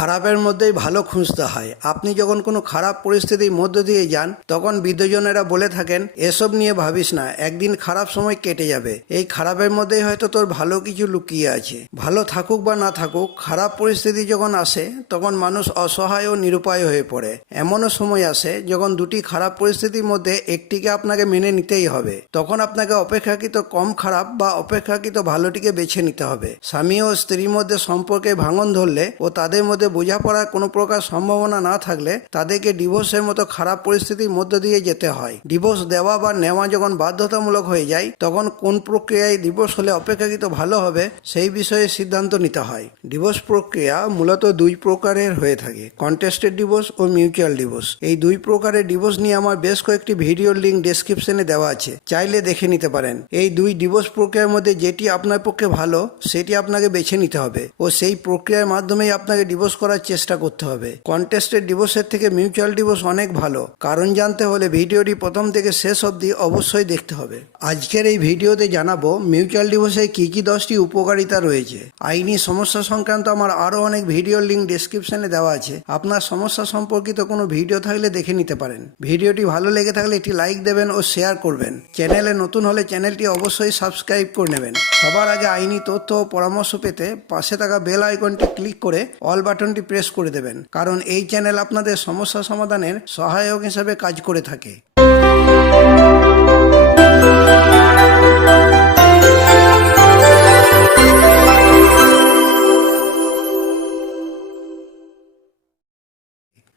খারাপের মধ্যেই ভালো খুঁজতে হয়। আপনি যখন কোনো খারাপ পরিস্থিতির মধ্য দিয়ে যান তখন বিদ্বজনেরা বলে থাকেন এসব নিয়ে ভাবিস না, একদিন খারাপ সময় কেটে যাবে। এই খারাপের মধ্যেই হয়তো তোর ভালো কিছু লুকিয়ে আছে। ভালো থাকুক বা না থাকুক, খারাপ পরিস্থিতি যখন আসে তখন মানুষ অসহায় ও নিরুপায় হয়ে পড়ে। এমনও সময় আসে যখন দুটি খারাপ পরিস্থিতির মধ্যে একটিকে আপনাকে মেনে নিতেই হবে। তখন আপনাকে অপেক্ষাকৃত কম খারাপ বা অপেক্ষাকৃত ভালোটিকে বেছে নিতে হবে। স্বামী ও স্ত্রীর মধ্যে সম্পর্কে ভাঙন ধরলে ও তাদের মধ্যে বোঝাপড়ার কোনো প্রকার সম্ভাবনা না থাকলে তাদেরকে ডিভোর্সের মতো খারাপ পরিস্থিতির মধ্য দিয়ে যেতে হয়। ডিভোর্স দেওয়া বা নেওয়া যখন বাধ্যতামূলক হয়ে যায় তখন কোন প্রক্রিয়ায় ডিভোর্স হলে অপেক্ষাকৃত ভালো হবে সেই বিষয়ে সিদ্ধান্ত নিতে হয়। ডিভোর্স প্রক্রিয়া মূলত দুই প্রকারের হয়ে থাকে, কন্টেস্টেড ডিভোর্স ও মিউচুয়াল ডিভোর্স। এই দুই প্রকারের ডিভোর্স নিয়ে আমার বেশ কয়েকটি ভিডিওর লিঙ্ক ডেসক্রিপশনে দেওয়া আছে, চাইলে দেখে নিতে পারেন। এই দুই ডিভোর্স প্রক্রিয়ার মধ্যে যেটি আপনার পক্ষে ভালো সেটি আপনাকে বেছে নিতে হবে ও সেই প্রক্রিয়ার মাধ্যমেই আপনাকে ডিভোর্স করার চেষ্টা করতে হবে। কন্টেস্টেড ডিভোর্সের থেকে মিউচুয়াল ডিভোর্স অনেক ভালো। কারণ জানতে হলে ভিডিওটি প্রথম থেকে শেষ অবধি অবশ্যই দেখতে হবে। আজকের এই ভিডিওতে জানাবো মিউচুয়াল ডিভোর্সে কী কী 10টি উপকারিতা রয়েছে। আইনি সমস্যা সংক্রান্ত আমার আরও অনেক ভিডিওর লিঙ্ক ডেসক্রিপশনে দেওয়া আছে, আপনার সমস্যা সম্পর্কিত কোনো ভিডিও থাকলে দেখে নিতে পারেন। ভিডিওটি ভালো লেগে থাকলে একটি লাইক দেবেন ও শেয়ার করবেন। চ্যানেলে নতুন হলে চ্যানেলটি অবশ্যই সাবস্ক্রাইব করে নেবেন। সবার আগে আইনি তথ্য ও পরামর্শ পেতে পাশে থাকা বেল আইকনটি ক্লিক করে অল বাটনটি প্রেস করে দেবেন, কারণ এই চ্যানেল আপনাদের সমস্যা সমাধানের সহায়ক হিসেবে কাজ করে থাকে।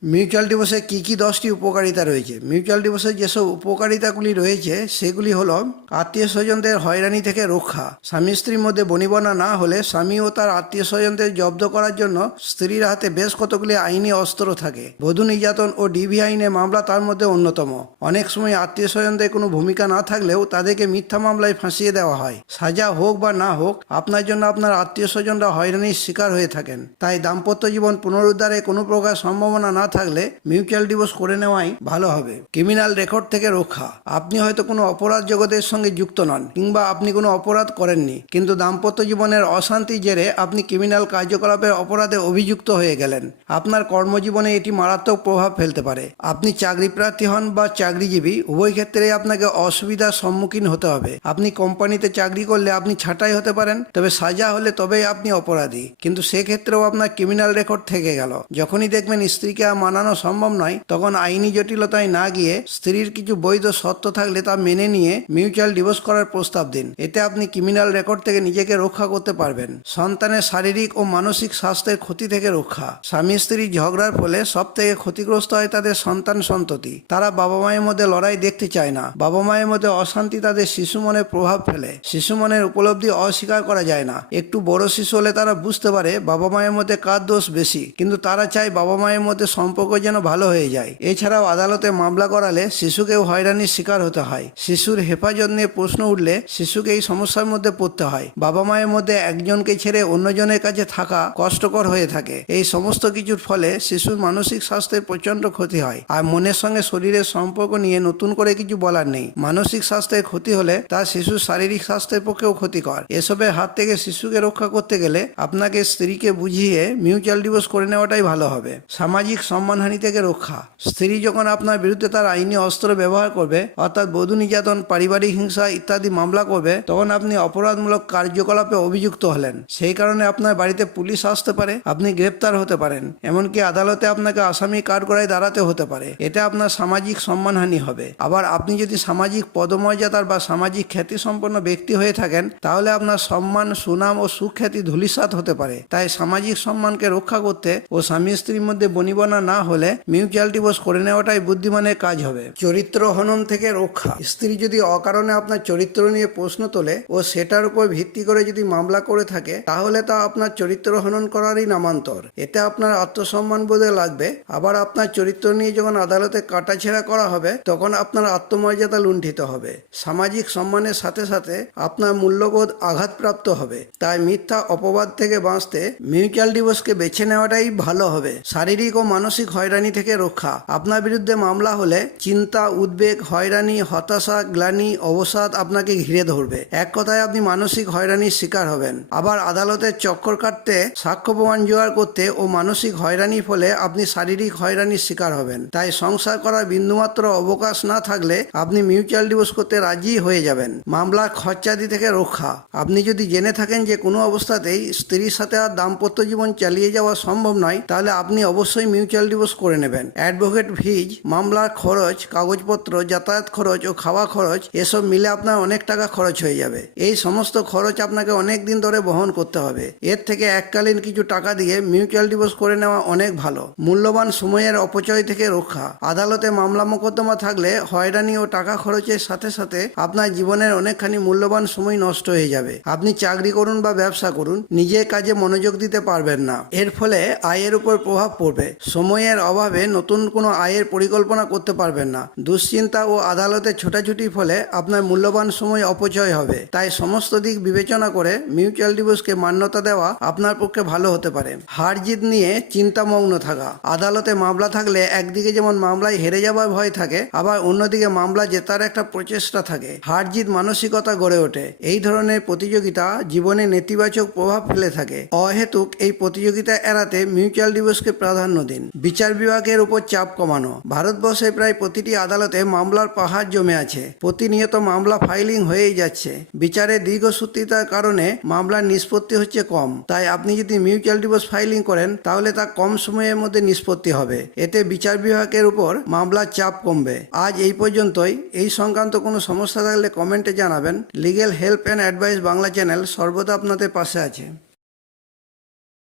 মিউচুয়াল ডিভোর্সে কী কী 10টি উপকারিতা রয়েছে। মিউচুয়াল ডিভোর্সের যেসব উপকারিতাগুলি রয়েছে সেগুলি হলো আত্মীয় স্বজনদের হয়রানি থেকে রক্ষা। স্বামী স্ত্রীর মধ্যে বনিবনা না হলে স্বামী ও তার আত্মীয় স্বজনদের জব্দ করার জন্য স্ত্রীর হাতে বেশ কতগুলি আইনি অস্ত্র থাকে। বধূ নির্যাতন ও ডিভি আইনে মামলা তার মধ্যে অন্যতম। অনেক সময় আত্মীয় স্বজনদের কোনো ভূমিকা না থাকলেও তাদেরকে মিথ্যা মামলায় ফাঁসিয়ে দেওয়া হয়। সাজা হোক বা না হোক, আপনার জন্য আপনার আত্মীয় স্বজনরা হয়রানির শিকার হয়ে থাকেন। তাই দাম্পত্য জীবন পুনরুদ্ধারে কোনো প্রকার সম্ভাবনা না থাকলে মিউচুয়াল ডিভোর্স করে নেওয়াই ভালো হবে। ক্রিমিনাল রেকর্ড থেকে রক্ষা। আপনি হয়তো কোনো অপরাধ জগতের সঙ্গে যুক্ত নন কিংবা আপনি কোনো অপরাধ করেননি, কিন্তু দাম্পত্য জীবনের অশান্তির জেরে আপনি ক্রিমিনাল কার্যকলাপের অপরাধে অভিযুক্ত হয়ে গেলেন। আপনার কর্মজীবনে এটি মারাত্মক প্রভাব ফেলতে পারে। আপনি চাকরি প্রার্থী হন বা চাকরিজীবী, উভয় ক্ষেত্রেই আপনাকে অসুবিধার সম্মুখীন হতে হবে। আপনি কোম্পানিতে চাকরি করলে আপনি ছাঁটাই হতে পারেন, তবে সাজা হলে তবেই আপনি অপরাধী, কিন্তু সেক্ষেত্রেও আপনার ক্রিমিনাল রেকর্ড থেকে গেল। যখনই দেখবেন স্ত্রীকে মানানো সম্ভব নয় তখন আইনি জটিলতায় না গিয়ে স্ত্রীর কিছু বৈধ শর্ত থাকলে তা মেনে নিয়ে মিউচুয়াল ডিভোর্স করার প্রস্তাব দিন। এতে আপনি ক্রিমিনাল রেকর্ড থেকে নিজেকে রক্ষা করতে পারবেন। সন্তানের শারীরিক ও মানসিক স্বাস্থ্যের ক্ষতি থেকে রক্ষা। স্বামী স্ত্রীর ঝগড়ার ফলে সব থেকে ক্ষতিগ্রস্ত হয় তাদের সন্তান সন্ততি। তারা বাবা মায়ের মধ্যে লড়াই দেখতে চায় না। বাবা মায়ের মধ্যে অশান্তি তাদের শিশু মনে প্রভাব ফেলে। শিশু মনের উপলব্ধি অস্বীকার করা যায় না। একটু বড় শিশু হলে তারা বুঝতে পারে বাবা মায়ের মধ্যে কার দোষ বেশি, কিন্তু তারা চায় বাবা মায়ের মধ্যে সম্পর্ক যেন ভালো হয়ে যায়। এছাড়াও আদালতে মামলা করালে শিশুকেও হয়রানির শিকার হতে হয়। শিশুর হেফাজত নিয়ে প্রশ্ন উঠলে শিশুকে এই সমস্যার মধ্যে পড়তে হয়। বাবা মায়ের মধ্যে একজনকে ছেড়ে অন্যজনের কাছে থাকা কষ্টকর হয়ে থাকে। এই সমস্ত কিছুর ফলে শিশুর মানসিক স্বাস্থ্যের প্রচন্ড ক্ষতি হয়। আর মনের সঙ্গে শরীরের সম্পর্ক নিয়ে নতুন করে কিছু বলার নেই। মানসিক স্বাস্থ্যের ক্ষতি হলে তা শিশুর শারীরিক স্বাস্থ্যের পক্ষেও ক্ষতিকর। এসবের হাত থেকে শিশুকে রক্ষা করতে গেলে আপনাকে স্ত্রীকে বুঝিয়ে মিউচুয়াল ডিভোর্স করে নেওয়াটাই ভালো হবে। সামাজিক সম্মানহানি থেকে রক্ষা। স্ত্রী যখন আপনার বিরুদ্ধে তার আইনি অস্ত্র ব্যবহার করবে, অর্থাৎ বধূ নির্যাতন, পারিবারিক হিংসা ইত্যাদি মামলা করবে, তখন আপনি অপরাধমূলক কার্যকলাপে অভিযুক্ত হলেন। সেই কারণে আপনার বাড়িতে পুলিশ আসতে পারে, আপনি গ্রেপ্তার হতে পারেন, এমনকি আদালতে আপনাকে আসামি কাঠগড়ায় দাঁড়াতে হতে পারে। এতে আপনার সামাজিক সম্মানহানি হবে। আবার আপনি যদি সামাজিক পদমর্যাদার বা সামাজিক খ্যাতি সম্পন্ন ব্যক্তি হয়ে থাকেন তাহলে আপনার সম্মান, সুনাম ও সুখ্যাতি ধূলিসাৎ হতে পারে। তাই সামাজিক সম্মানকে রক্ষা করতে ও স্বামী স্ত্রীর মধ্যে বনিবনা না হলে মিউচুয়াল ডিভোর্স করে নেওয়াটাই বুদ্ধিমানের কাজ হবে। চরিত্র হনন থেকে রক্ষা। স্ত্রী যদি অকারণে আপনার চরিত্র নিয়ে প্রশ্ন তোলে ও সেটার উপর ভিত্তি করে যদি মামলা করে থাকে তাহলে তা আপনার চরিত্র হনন করারই নামান্তর। এতে আপনার আত্মসম্মান বোধে লাগবে। আবার আপনার চরিত্র নিয়ে যখন আদালতে কাটাছেঁড়া করা হবে তখন আপনার আত্মমর্যাদা লুণ্ঠিত হবে। সামাজিক সম্মানের সাথে সাথে আপনার মূল্যবোধ আঘাতপ্রাপ্ত হবে। তাই মিথ্যা অপবাদ থেকে বাঁচতে মিউচুয়াল ডিভোর্সকে বেছে নেওয়াটাই ভালো হবে। শারীরিক ও মানসিক মানসিক হয়রানি থেকে রক্ষা। আপনার বিরুদ্ধে মামলা হলে চিন্তা, উদ্বেগ, হয়রানি, হতাশা, গ্লানি, অবসাদ আপনাকে ঘিরে ধরবে। এক কথায় আপনি মানসিক হয়রানির শিকার হবেন। আবার আদালতের চক্কর কাটতে, সাক্ষ্য প্রমাণ জোগাড় করতে ও মানসিক হয়রানির ফলে আপনি শারীরিক হয়রানির শিকার হবেন। তাই সংসার করার বিন্দুমাত্র অবকাশ না থাকলে আপনি মিউচুয়াল ডিভোর্স করতে রাজি হয়ে যাবেন। মামলার খরচাদি থেকে রক্ষা। আপনি যদি জেনে থাকেন যে কোনো অবস্থাতেই স্ত্রীর সাথে আর দাম্পত্য জীবন চালিয়ে যাওয়া সম্ভব নয়, তাহলে আপনি অবশ্যই মিউচুয়াল ডিভোর্স করে নেবেন। অ্যাডভোকেট ফিজ, মামলার খরচ, কাগজপত্র, যাতায়াত খরচ ও খাওয়া খরচ এসব মিলে আপনার অনেক টাকা খরচ হয়ে যাবে। এই সমস্ত খরচ আপনাকে অনেক দিন ধরে বহন করতে হবে। এর থেকে এককালীন কিছু টাকা দিয়ে মিউচুয়াল ডিভোর্স করে নেওয়া অনেক ভালো। মূল্যবান সময়ের অপচয় থেকে রক্ষা। আদালতে মামলা মোকদ্দমা থাকলে হয়রানি ও টাকা খরচের সাথে সাথে আপনার জীবনের অনেকখানি মূল্যবান সময় নষ্ট হয়ে যাবে। আপনি চাকরি করুন বা ব্যবসা করুন, নিজের কাজে মনোযোগ দিতে পারবেন না। এর ফলে আয়ের উপর প্রভাব পড়বে। সময়ের অভাবে নতুন কোনো আয়ের পরিকল্পনা করতে পারবেন না। দুশ্চিন্তা ও আদালতের ছোটাছুটির ফলে আপনার মূল্যবান সময় অপচয় হবে। তাই সমস্ত দিক বিবেচনা করে মিউচুয়াল ডিভোর্সকে মান্যতা দেওয়া আপনার পক্ষে ভালো হতে পারে। হার জিত নিয়ে চিন্তামগ্ন থাকা। আদালতে মামলা থাকলে একদিকে যেমন মামলায় হেরে যাওয়ার ভয় থাকে, আবার অন্যদিকে মামলা জেতার একটা প্রচেষ্টা থাকে। হার জিত মানসিকতা গড়ে ওঠে। এই ধরনের প্রতিযোগিতা জীবনে নেতিবাচক প্রভাব ফেলে থাকে। অহেতুক এই প্রতিযোগিতা এড়াতে মিউচুয়াল ডিভোর্সকে প্রাধান্য দিন। বিচার বিভাগের উপর চাপ কমানো। ভারতবর্ষে প্রায় প্রতিটি আদালতে মামলার পাহাড় জমে আছে। প্রতিনিয়ত মামলা ফাইলিং হয়েই যাচ্ছে। বিচারের দীর্ঘসূত্রিতার কারণে মামলার নিষ্পত্তি হচ্ছে কম। তাই আপনি যদি মিউচুয়াল ডিভোর্স ফাইলিং করেন তাহলে তা কম সময়ের মধ্যে নিষ্পত্তি হবে। এতে বিচার বিভাগের উপর মামলার চাপ কমবে। আজ এই পর্যন্তই। এই সংক্রান্ত কোনো সমস্যা থাকলে কমেন্টে জানাবেন। Legal help and advice Bangla channel সর্বদা আপনাদের পাশে আছে।